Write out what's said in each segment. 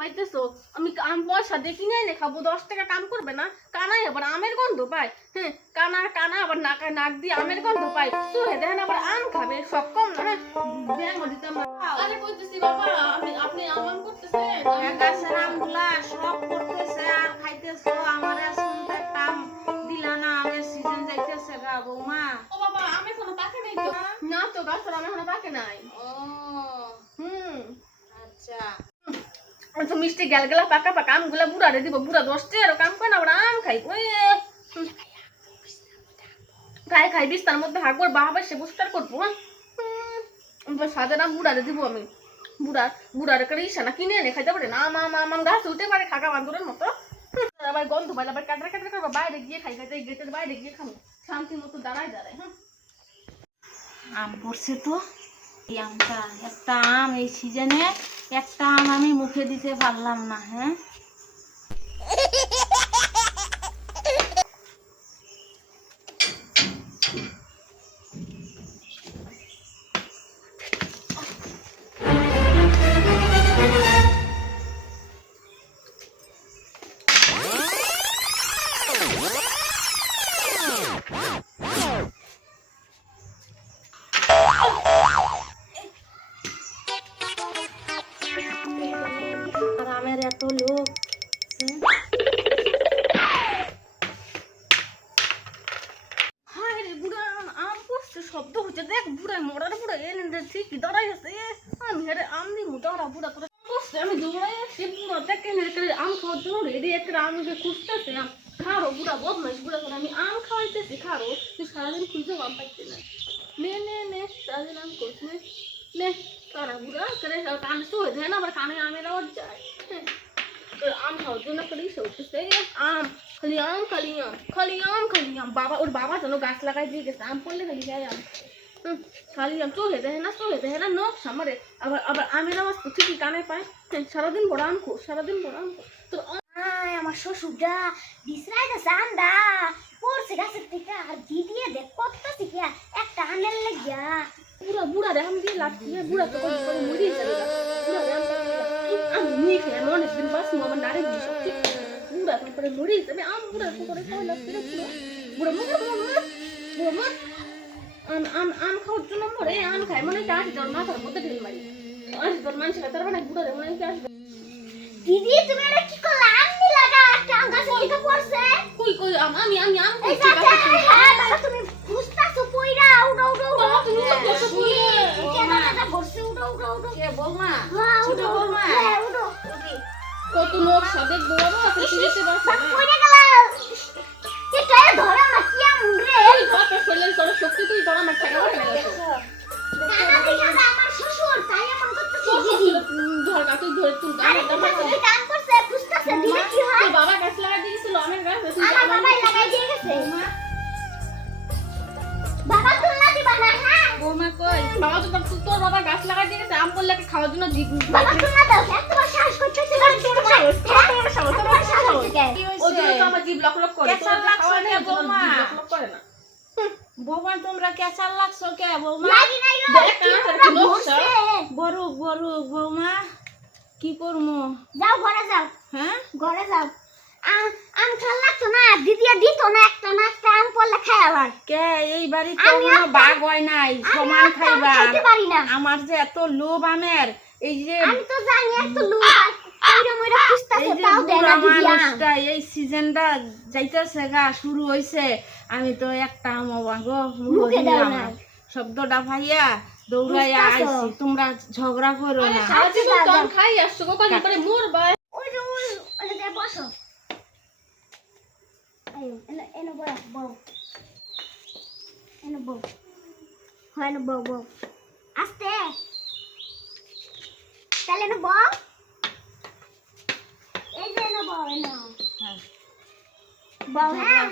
পাইতেছো আমি আম পয়সা দিয়ে কিনে এনে খাবো, 10 টাকা কাম করবে না? কানাই আবার আমের গন্ধ পায়। হ্যাঁ, কানা আবার নাক দিয়ে আমের গন্ধ পায়। চোখে দেখেন আবার আম খাবে, সব কম না? হ্যাঁ, ব্যায়াম দিতাম। আরে কইতেছি বাবা, আপনি আম করতেছেন? গাছের আমগুলা সব করতেছে আর খাইতেছো। আমার আসলে একটা আম দিলা না, আমের সিজন যাইতেছে গা বৌমা। ও বাবা, আম এখনো পাকে নাই তো? না তো, গাছের আম এখনো পাকে নাই। ও আচ্ছা, তো মিষ্টি গেলা পাকা পাকা আমগুলা বুড়ারে দিব। বুড়া 10 টাকারও কাম করে না, আবার আম খাই। ওই খাই বিস্তার মধ্যে হাগর বাবা সে বুস্টার করবো। সাদা আম বুড়ারে দিব আমি। বুড়ারে করে ইসানা কিনে এনে খাইতে পারে না। আম গাছ উঠতে পারে খাকা বান্দরের মতো। আবার গন্ধ পাইলে আবার কাটরা করবো, বাইরে গিয়ে খাইতে গেটের বাইরে গিয়ে খাবো শান্তি মতো দাঁড়ায়। হ্যাঁ, আম পড়ছে তো। এই আমটা একটা আম এই সিজনে একটা আম আমি মুখে দিতে পারলাম না। হ্যাঁ, আর আমের এত লোক। হ্যাঁ রে বুড়া, আম পড়ছে, শব্দ হচ্ছে। দেখ বুড়া মরার বুড়া এনে ঠিকই দাঁড়াই আছে। আমি হেরে আম দিব দাঁড়া। বুড়া করে পড়ছে, আমি দৌড়াই আসছি। বুড়া দেখে আম খাওয়ার জন্য রেডি। একটা আমকে খুঁজতেছে। খারো বুড়া বদমাইশ। বুড়া করে আমি আম খাওয়াইতেছি, খারো। তুই সারাদিন খুঁজেও আম পাইতে না। নে সারাদিন আম করছ নে তারা বুড়া করে কানে শুয়ে যায় না, আবার কানে আমের আওয়াজ যায়। আম খাওয়ার জন্য করে উঠতেছে। আম খালি আম। ওর বাবা যেন গাছ লাগাই দিয়ে গেছে। আম পড়লে খালি যায় আম। খালি আম চোখে দেখে না নখ সামারে। আবার আমের আওয়াজ তো ঠিকই কানে পায়। সারাদিন বড় আম খো, তোর আমার শ্বশুরটা বিশ্রাইতেছে আমটা পড়ছে গাছের থেকে আর দিদিয়ে দেখ করতেছি কি একটা আমের লাগিয়া বুড়া রে আম দিয়ে লাগছে। বুড়া তো করে মরিয়ে যাবে। বুড়া রে আমি নিয়ে খেয়ে অনেকদিন বাঁচবো, আমার নারে দিয়ে সব ঠিক। বুড়া এখন করে মরিয়ে যাবে। আম বুড়া করে খাওয়া লাগছে। বুড়া আম খাওয়ার জন্য মরে। আম খায় মনে হয় আসি তোর মাথার মধ্যে ঢেল মারি। আসি তোর মানুষ তার মানে বুড়া রে মনে হয় আসবে। দিদি তুমি এটা কি করলা আম লাগা একটা আম গাছের থেকে পড়ছে কই আমি আম এই করছি চাচা গাছে। হ্যাঁ বাবা তুমি খুঁজতাছো কইরা উড়ো বাবা, তুমি তো করছো কইরা। কেন এটা ঘুরছে উড়ো কে বৌমা? হ্যাঁ ছোট উড়ো বৌমা? হ্যাঁ উড়ো কত লোক সাদেক বড় আছে সিরিতে বাবা বাসা। কইরা গেলা এটা ধরা মাটি আম রে তুই ধর শরীরের তোর শক্তি, তুই ধর আমার ঠেকা বসে গেছে। কানা দেখা যায় আমার শ্বশুর তাই এমন করতেছে দিদি ধর কাটু ধরে তুই আরে গানে তুমি কাম করছে খুঁজতাছে দিদি কি হয় তোর বাবা গাছ লাগাই দিয়েছিল আমের গাছ। তুই আমার বাবাই লাগাই দিয়ে গেছে বাবা তুলনা দিবা না হ্যাঁ বৌমা কই? বাবা তো তোর বাবা গাছ লাগাই দিয়ে গেছে আম বললে খাওয়ার জন্য বাবা তুলনা দাও হ্যাঁ তোমার সাহস করতেছে না তোমার সাহস কি ওই জন্য তো হইছে? আমার জিভ লক করে। কেঁচা লাগছে কে বৌমা? লক করে না। বৌমা তোমরা কেঁচাল লাগছো কে বৌমা? লাগি নাই গো দেখ না, তোমরা কি লোক ঘুরছে বরুক বৌমা কি করমু? যাও ঘরে যাও হ্যাঁ, ঘরে যাও আম খাল লাগতো না দিদিয়া দিত না একটা আম পড়লে খাই আবার কে এই বাড়ি তো আমি কোনো একটা- বাঘ হয় নাই, সমান খাইবা। খাইতে পারি না আমার যে এত লোভ আমের, এই যে আমি তো জানি এত লুক কইরা মইরা এই খুঁজতাছে যে তাও দেয় না বুড়া দিদিয়া মানুষটা এই সিজনটা যাইতেছে গা শুরু হইছে, আমি তো একটা আমও গো মুখে দাও না শব্দটা ভাইয়া দৌড়াইয়া বুঝতাছো? আইছি। তোমরা ঝগড়া করো না। সারা জীবন তো আম খাই আসছো, কখন করে মরবা। ওই যে ওই যে বসো আয়ো এনে বড় বউ এনে বউ হয় এনে বউ আস্তে তাহলে এনে বউ এই যে এনে বউ এনে হ্যাঁ, বউ হ্যাঁ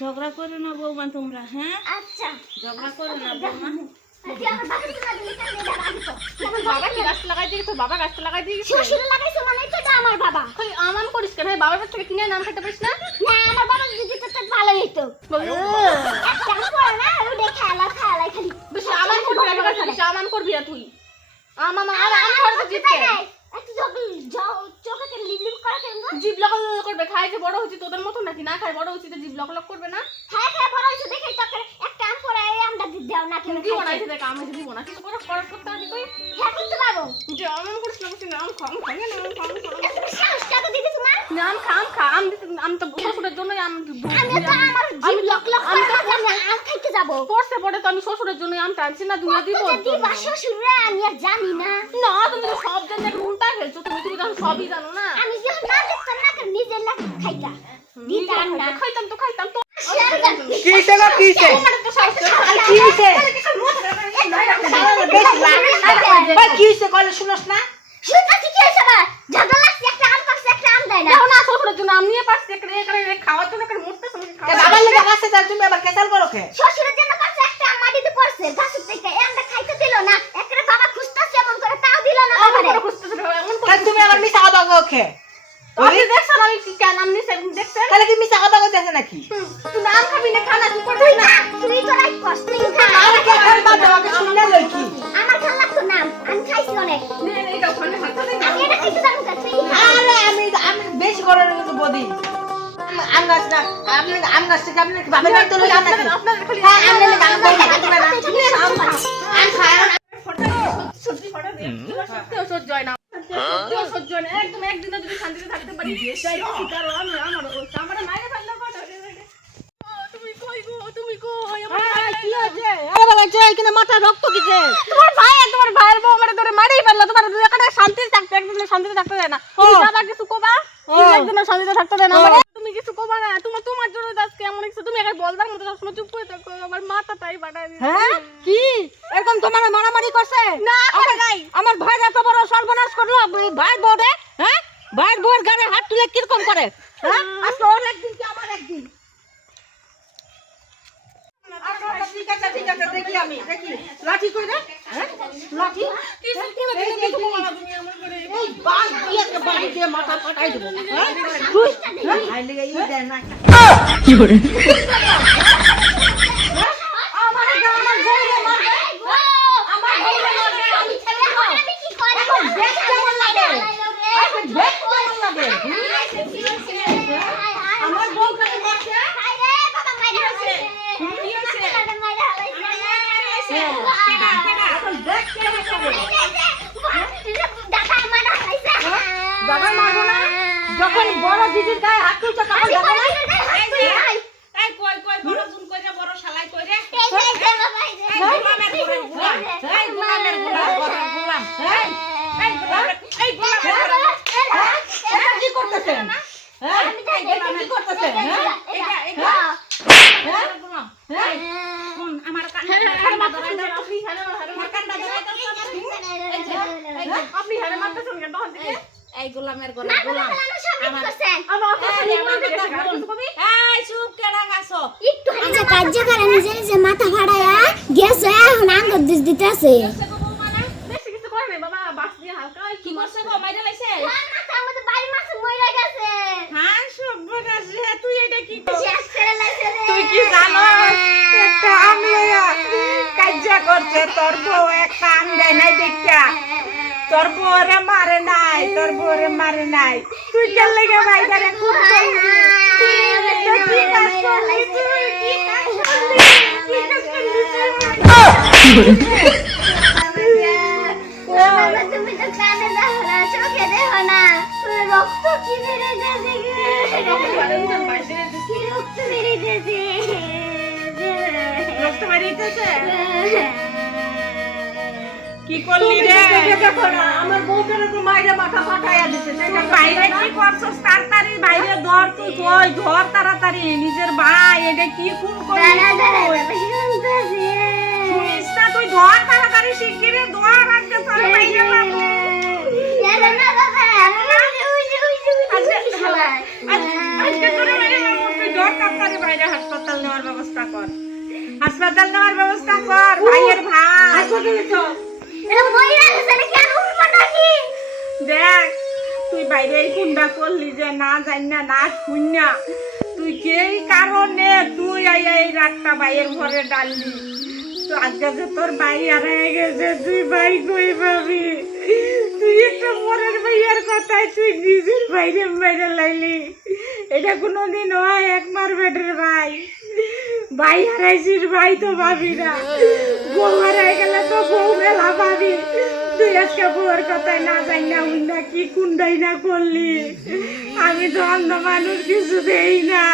ঝগড়া করো না বৌমা তোমরা। হ্যাঁ, আচ্ছা ঝগড়া করো না বৌমা। তুই আমার বাবার তুলা দিলি কেন এটা রাখি তো তোর বাবা কি গাছ লাগাই দিয়ে গেছে? বাবা গাছ লাগাই দিয়ে গেছে। শ্বশুরে লাগাইছো মানে তো এটা আমার বাবা খালি আম করিস কেন? বাবার কাছ থেকে কিনে নাম খেতে পারিস না? না আমার বাবা যদি তো ভালো হইতো একটা আম পড়ে না ওটা খেলা খালি বেশি আমান করবি না, ঠিক আছে? বেশি আমান করবি না তুই। আম খাওয়ার জিততে। একটু চোখে জিভ লক লক করবে, খাই যে বড় হচ্ছে তোদের মতো নাকি, না খাই বড় হচ্ছে জিভ লক লক করবে না? খায় খায় বড় হইছে দেখে তোকে একটা আম পরে এই আমটা দাও না কেন দিব না এসে দেখ আমি দিব না, কিন্তু করে করার করতে হবে তুই। হ্যাঁ করতে পারবো যে আমি করিস না, বলছি না আম খাম খাই না আম খাম খাম এত সাহস টাকা দিতে তোমার না আম খাম খা আম দিতে, আমি তো শ্বশুরের জন্য আম আমি তো আমার জিভ লক লক করে আমি আম খাইতে যাব পড়তে পড়ে তো আমি শ্বশুরের জন্য আম টানছি না, দুয়া দিব ওর জন্য। দিবা শ্বশুররা আমি আর জানি না না তুমি তো সব জানো, উল্টা খেলছো তুমি, তুমি তো সবই জানো না। আমি যখন না দেখতাম না কেন নিজের লাগ খাইতা দিতাম না খাইতাম তো খাইতাম তো। কি হইছে না কি হইছে তোমার তো সাহস আছে। আর কি হইছে ভাই কি হইছে কইলে শুনছ না শুনতাছি কি হইছে বা ঝগড়া লাগছে একটা আম পারছে একটা আম দেয় না দেখো না শ্বশুরের জন্য আম নিয়ে পারছি, এখানে খাওয়ার জন্য এখানে মরতে তুমি এ বাবার লাগা আছে তার তুমি আবার কেসাল করো কে শ্বশুরের জন্য পারছে একটা আম মাটিতে পড়ছে গাছের থেকে এই আমটা খাইতে দিল না একরে বাবা খুঁজতাছে এমন করে তাও দিল না বাবারে তাহলে তুমি আবার মিছা কথা কও কে তুমি দেখছ না আমি কি কেন আম নিছে দেখছ? তাহলে কি মিছা কথা কইতেছ নাকি তুই আম খাবি না, খানা তুই তুই না তুই তো রাইট করছ তুই খা আমি কে খাই বাবা আমাকে শুনলে লই কি আমার ভাল লাগতো না আমি খাইছি অনেক নে এটা ওখানে হাত দে। আমি এটা খাইতে জানো না তুই খা আরে আমি বেশি করে কিন্তু বদি আম গাছ না আম গাছ থেকে আপনি বাবার বাড়িতে লই যান নাকি আপনার খালি হ্যাঁ আপনি আম গাছ খাইতে না আম খায় সত্যি ফটো দিয়ে সত্যি সহ্য হয় না, সত্যি সহ্য হয় না, একদম একদিন যদি শান্তিতে থাকতে পারি তাই কারণ আমার মায়ের ফেললে কথা তুমি কই গো, তুমি কই আমার কি হইছে আরে বাবা জয় কিনা মাথা রক্ত কিছে তোমার ভাইয়ের বউ আমারে ধরে মারেই ফেললো, তোমার দুই এখানে শান্তিতে থাকতে একদিন শান্তিতে থাকতে দেয় না, তুমি যাবা কিছু কোবা একদিন শান্তিতে থাকতে দেয় না আমারে, তুমি কিছু কোবা না, তোমার জন্য আজকে এমন কিছু তুমি একবার বলবার মতো সবসময় চুপ করে থাকো, আমার মাথাটাই বাড়ায় দিছে। হ্যাঁ কি এরকম তোমার মারামারি করছে না করে নাই আমার ভাই এত বড় সর্বনাশ করলো ভাই বউরে হ্যাঁ ভাই বউর গায়ে হাত তুলে কিরকম করে হ্যাঁ আজকে ওর একদিন কি আমার একদিন ঠিক আছে দেখি আমি দেখি লাঠি কই রে হ্যাঁ লাঠি কিছু করে দিলে কিছু কোবা না তুমি আমার করে এই বাস দিয়ে একটা বাড়ি দিয়ে মাথা ফাটাই দেব হ্যাঁ তুই আই লেগে ই দেন না কি করে আমার আমার বউরে মারবে আমার বউরে মারবে আমি ছেলে আমি কি করে দেখ কেমন লাগে আরে দেখ কেমন লাগে আমার বউকে মারছে হাই রে বাবা মাইরা হইছে কি হইছে মাইরা হইছে এখন দেখ কেমন লাগে দাদা মারা হইছে দাদা মারবো না যখন বড় দিদির গায়ে হাত তুলছে তখন দাদা না এই কই কই বড় জুন কইরে বড় শালাই কইরে গোলামের গোলাম এই গোলামের গোলাম গোলাম এই গোলামের এই গোলামের এটা কি করতেছেন হ্যাঁ এটা কি করতেছেন হ্যাঁ এটা হ্যাঁ গোলাম হ্যাঁ কোন আমার কানে ধরাই দাও আপনি হারে আমার কানটা ধরাই দাও আপনি হারে মারতেছেন কেন তখন থেকে এই গোলামের গোলাম গোলাম আমার এই চুপ কেডা গাছো কার্য করে নিজে নিজে মাথা ফাড়ায়া গেছে এখন আঙ্গুর দিস দিতেছে বেশি কিছু করে নাই বাবা, বাস দিয়ে হালকা কি করছে গো মাইরা লাইছে মাথার মধ্যে বাড়ি মাছ মইরা গেছে হ্যাঁ সর্বনাশ রে তুই এটা কি শেষ করে লাইছে রে তুই কি জানো একটা আম লইয়া কাজ্জা করছে তোর বউ একটা আম দেয় নাই দেখা তোর বউরে মারে নাই তোর বউরে মারে নাই তুই কেন লেগে ভাইদারে খুব করলি তুই কি কাজ করলি তুই কি কাজ করলি কি কাজ করলি বাবা তুমি তো কানে দেখো না চোখে দেখো না রক্ত কি বেড়ে যাচ্ছে কি রক্ত বেড়ে যাচ্ছে রক্ত বেরিয়েছে কি করলি রে দেখো না আমার বউটার উপর মাইরে মাথা ফাটাইয়া দিছে বাইরে কি করছস তাড়াতাড়ি বাইরে ধর তুই কই ধর তাড়াতাড়ি নিজের ভাই এটা কি খুন করলি শুনিস না তুই ধর তাড়াতাড়ি শিগগিরই ধর আজকে তোর বাইরে মারলে আজকে তোর বাইরে মারবো তুই ধর তাড়াতাড়ি বাইরে হাসপাতাল নেওয়ার ব্যবস্থা কর হাসপাতাল নেওয়ার ব্যবস্থা কর ভাইয়ের ভাই দেখ তুই বাইরে এই কুন্ডা করলি যে না জানি না শুননা তুই কেই কারণে তুই এই রাতটা ভাইয়ের ঘরে ডাললি তো আজকে যে তোর ভাই হারিয়ে গেছে তুই ভাই কই পাবি তুই একটা পরের ভাইয়ার কথায় তুই নিজের বাইরে বাইরে লাইলি, এটা কোনোদিন হয়? এক মার বেটের ভাই, ভাই হারাইছিস ভাই তো ভাবি না, বউ হারাই গেলে তো বউ মেলা ভাবি। তুই আজকে বউয়ের কথায় না যাই না উই না কি কুন্ডাই না করলি। আমি তো অন্ধ মানুষ, কিছু দেই না।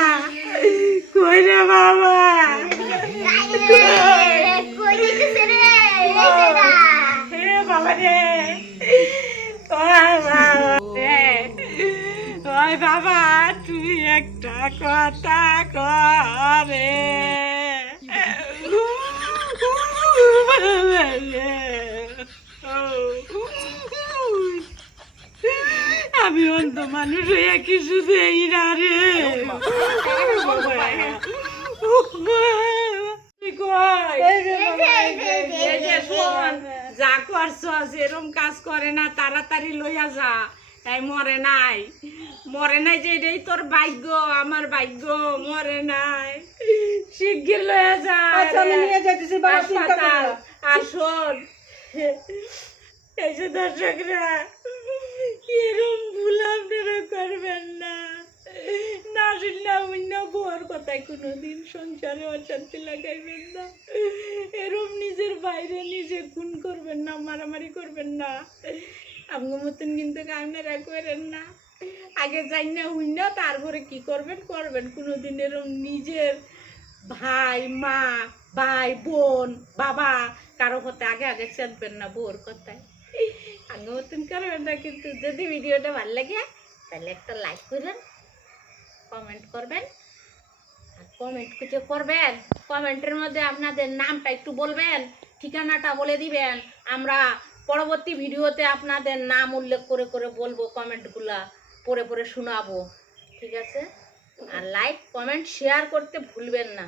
কই রে বাবা, কই দিতেছে রে এই যে না হে বাবা রে, ও বাবা রে, ওই বাবা তুই একটা কথা করে। আমি অন্ধ মানুষ হইয়া কিছু দেই না রে। তুই কই? এই যে শোন, যা করছস এরম কাজ করে না, তাড়াতাড়ি লইয়া যা। তাই মরে নাই, মরে নাই যে এটাই তোর ভাগ্য, আমার ভাগ্য মরে নাই। শিগগির লইয়া যা হাসপাতাল। আর শোন, এই যে দর্শকরা, এরম ভুল আপনারা করবেন না। না শুনলে অন্য বউর কথায় কোনোদিন সংসারে অশান্তি লাগাইবেন না। এরম নিজের বাইরে নিজে খুন করবেন না, মারামারি করবেন না। আমার মতন কিন্তু আপনারা করেন না। আগে যাই না উইন না, তারপরে কি করবেন করবেন। কোনোদিন এরম নিজের ভাই, মা, ভাই, বোন, বাবা কারো কথা আগে আগে চাঁদবেন না বউর কথায়। আগে মতন করবেন না। কিন্তু যদি ভিডিওটা ভালো লাগে তাহলে একটা লাইক করবেন, কমেন্ট করবেন। আর কমেন্ট কিছু করবেন, কমেন্টের মধ্যে আপনাদের নামটা একটু বলবেন, ঠিকানাটা বলে দিবেন। আমরা পরবর্তী ভিডিওতে আপনাদের নাম উল্লেখ করে করে বলবো, কমেন্টগুলা পড়ে পড়ে শোনাবো। ঠিক আছে? আর লাইক কমেন্ট শেয়ার করতে ভুলবেন না।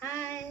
হাই।